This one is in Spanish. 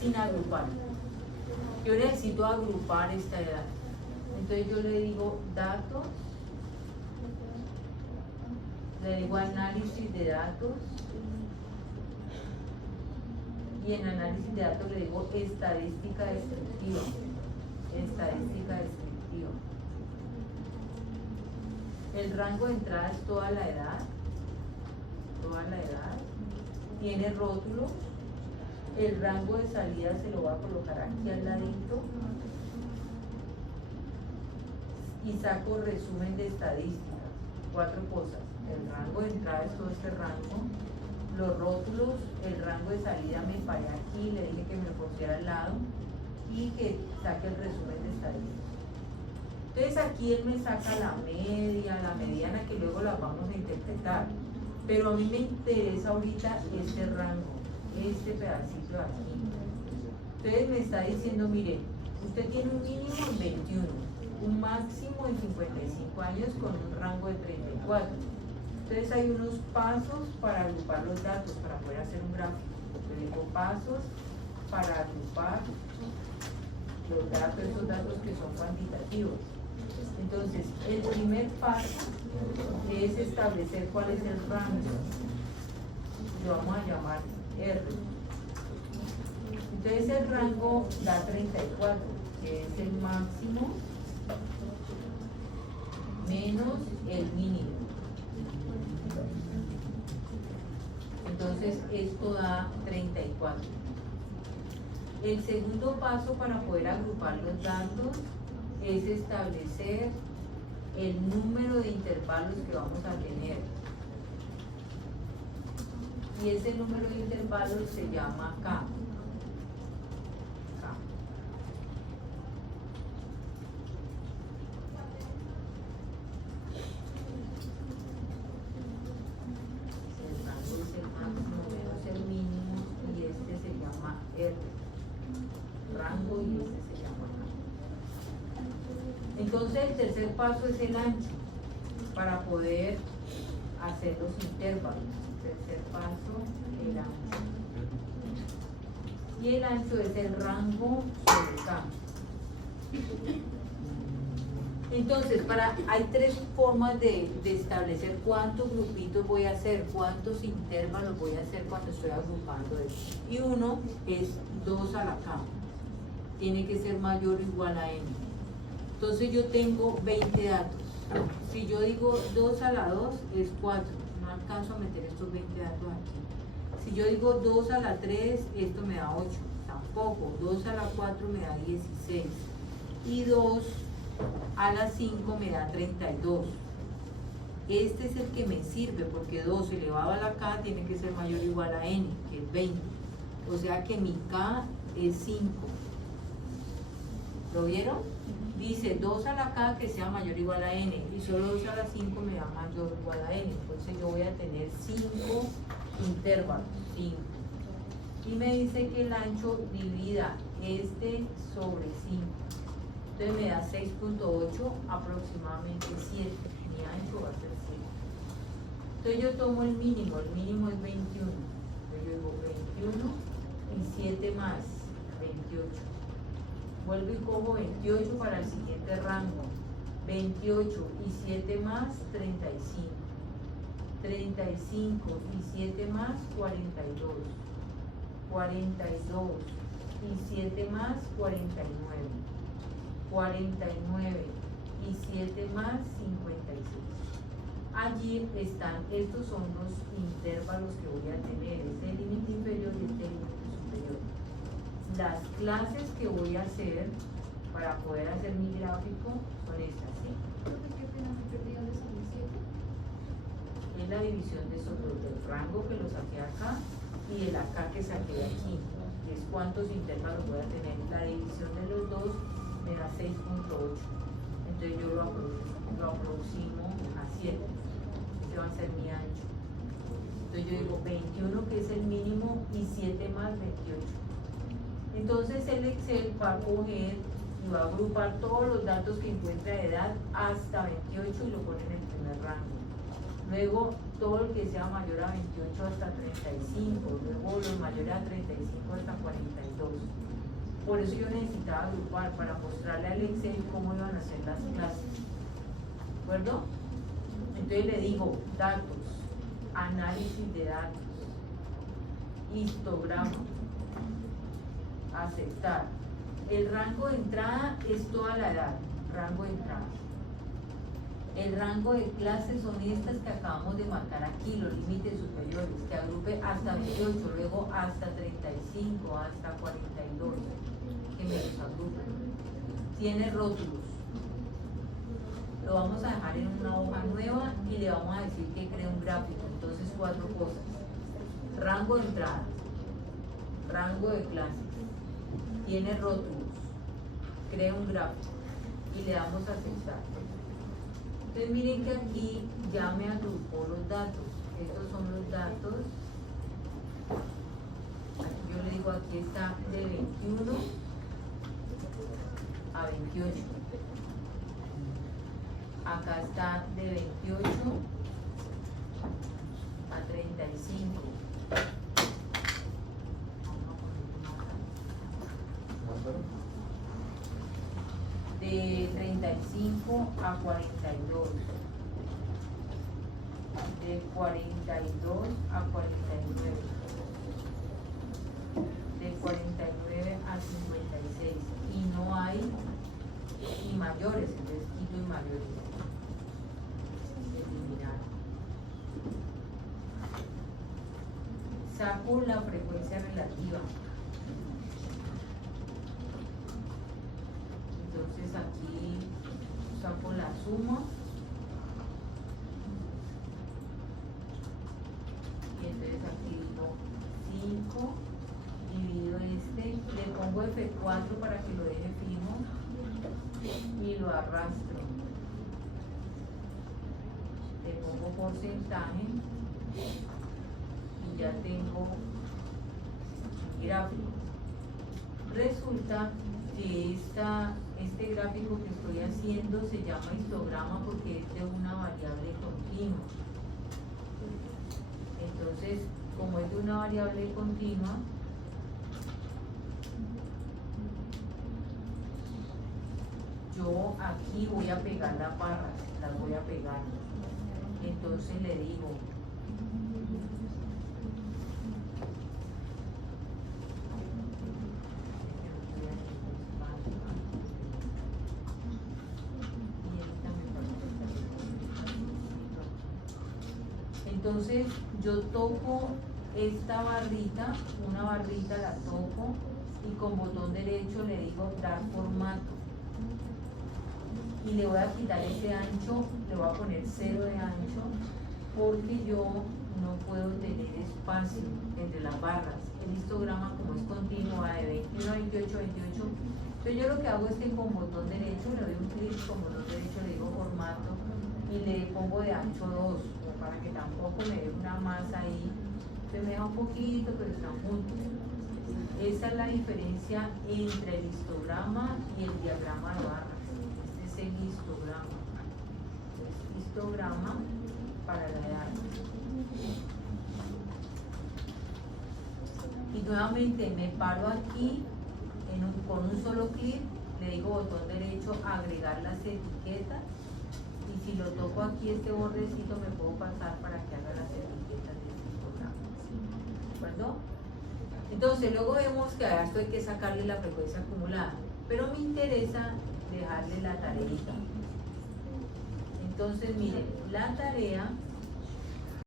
sin agrupar. Yo necesito agrupar esta edad. Entonces yo le digo datos, le digo análisis de datos, y en análisis de datos le digo estadística descriptiva. Estadística descriptiva. El rango de entrada es toda la edad. Toda la edad. Tiene rótulos. El rango de salida se lo va a colocar aquí al ladito. Y saco resumen de estadística. 4 cosas. El rango de entrada es todo este rango. Los rótulos, el rango de salida me paré aquí, le dije que me lo pusiera al lado y que saque el resumen de estadística. Entonces aquí él me saca la media, la mediana, que luego la vamos a interpretar. Pero a mí me interesa ahorita este rango, este pedacito de aquí. Entonces me está diciendo, mire, usted tiene un mínimo en 21, un máximo en 55 años con un rango de 34. Entonces hay unos pasos para agrupar los datos, para poder hacer un gráfico. Le digo pasos para agrupar los datos, esos datos que son cuantitativos. Entonces, el primer paso es establecer cuál es el rango. Lo vamos a llamar R. Entonces el rango da 34, que es el máximo menos el mínimo. Entonces esto da 34. El segundo paso para poder agrupar los datos es establecer el número de intervalos que vamos a tener. Y ese número de intervalos se llama K. El rango es el máximo menos el mínimo y este se llama R. Rango y este se llama K. Entonces el tercer paso es el ancho para poder hacer los intervalos. Tercer paso, el ancho. Y el ancho es el rango sobre K. Entonces, hay 3 formas de establecer cuántos grupitos voy a hacer, cuántos intervalos voy a hacer cuando estoy agrupando esto. Y uno es 2 a la K. Tiene que ser mayor o igual a N. Entonces yo tengo 20 datos. Si yo digo 2 a la 2 es 4. No alcanzo a meter estos 20 datos aquí. Si yo digo 2 a la 3, esto me da 8. Tampoco. 2 a la 4 me da 16. Y 2 a la 5 me da 32. Este es el que me sirve porque 2 elevado a la K tiene que ser mayor o igual a N, que es 20. O sea que mi K es 5. ¿Lo vieron? Dice 2 a la K que sea mayor o igual a N y solo 2 a la 5 me da mayor o igual a N. Entonces yo voy a tener 5 intervalos, 5. Y me dice que el ancho divida este sobre 5. Entonces me da 6.8, aproximadamente 7. Mi ancho va a ser 7. Entonces yo tomo el mínimo es 21. Entonces yo digo 21 y 7 más 28. Vuelvo y cojo 28 para el siguiente rango. 28 y 7 más 35. 35 y 7 más 42. 42 y 7 más 49. 49 y 7 más 56. Allí están, estos son los intervalos que voy a tener, este límite inferior y este límite superior. Las clases que voy a hacer para poder hacer mi gráfico son estas, ¿sí? Es la división de estos dos, del rango que lo saqué acá y el acá que saqué de aquí, que es cuántos intervalos voy a tener. La división de los dos me da 6.8. Entonces yo lo aproximo a 7. Este va a ser mi ancho. Entonces yo digo 21 que es el mínimo y 7 más 28. Entonces el Excel va a coger y va a agrupar todos los datos que encuentra de edad hasta 28 y lo pone en el primer rango. Luego todo lo que sea mayor a 28 hasta 35. Luego los mayores a 35 hasta 42. Por eso yo necesitaba agrupar para mostrarle al Excel cómo iban a ser las clases. ¿De acuerdo? Entonces le digo datos, análisis de datos, histograma, aceptar. El rango de entrada es toda la edad, rango de entrada. El rango de clases son estas que acabamos de marcar aquí, los límites superiores, que agrupe hasta 28, luego hasta 35, hasta 42, que me los agrupe. Tiene rótulos. Lo vamos a dejar en una hoja nueva y le vamos a decir que cree un gráfico. Entonces 4 cosas. Rango de entrada, rango de clases, tiene rótulos, crea un gráfico y le damos a aceptar. Entonces miren que aquí ya me agrupó los datos. Estos son los datos. Aquí yo le digo, aquí está de 21 a 28. Acá está de 28 a 35. De 35 a 42, de 42 a 49, de 49 a 56, y no hay y mayores, entonces quito y mayores. Eliminar. Saco la frecuencia relativa. Entonces aquí saco la suma y entonces aquí digo 5 dividido le pongo F4 para que lo deje fijo y lo arrastro, le pongo porcentaje y ya tengo un gráfico. Resulta que este gráfico que estoy haciendo se llama histograma porque es de una variable continua. Entonces, como es de una variable continua, yo aquí voy a pegar las barras, las voy a pegar. Entonces le digo, entonces yo toco esta barrita, una barrita la toco y con botón derecho le digo dar formato y le voy a quitar ese ancho, le voy a poner 0 de ancho porque yo no puedo tener espacio entre las barras. El histograma, como es continuo, va de 21 a 28, 28. Entonces yo lo que hago es que con botón derecho le doy un clic, con botón derecho le digo formato y le pongo de ancho 2 para que tampoco me dé una masa ahí. Se me da un poquito, pero están juntos. Esa es la diferencia entre el histograma y el diagrama de barras. Este es el histograma. Es histograma para la edad. Y nuevamente me paro aquí con un solo clic, le digo botón derecho, agregar las etiquetas. Y si lo toco aquí, este bordecito, me puedo pasar para que haga las etiquetas de este histograma. ¿De acuerdo? Entonces, luego vemos que a esto hay que sacarle la frecuencia acumulada, pero me interesa dejarle la tareita. Entonces, miren, la tarea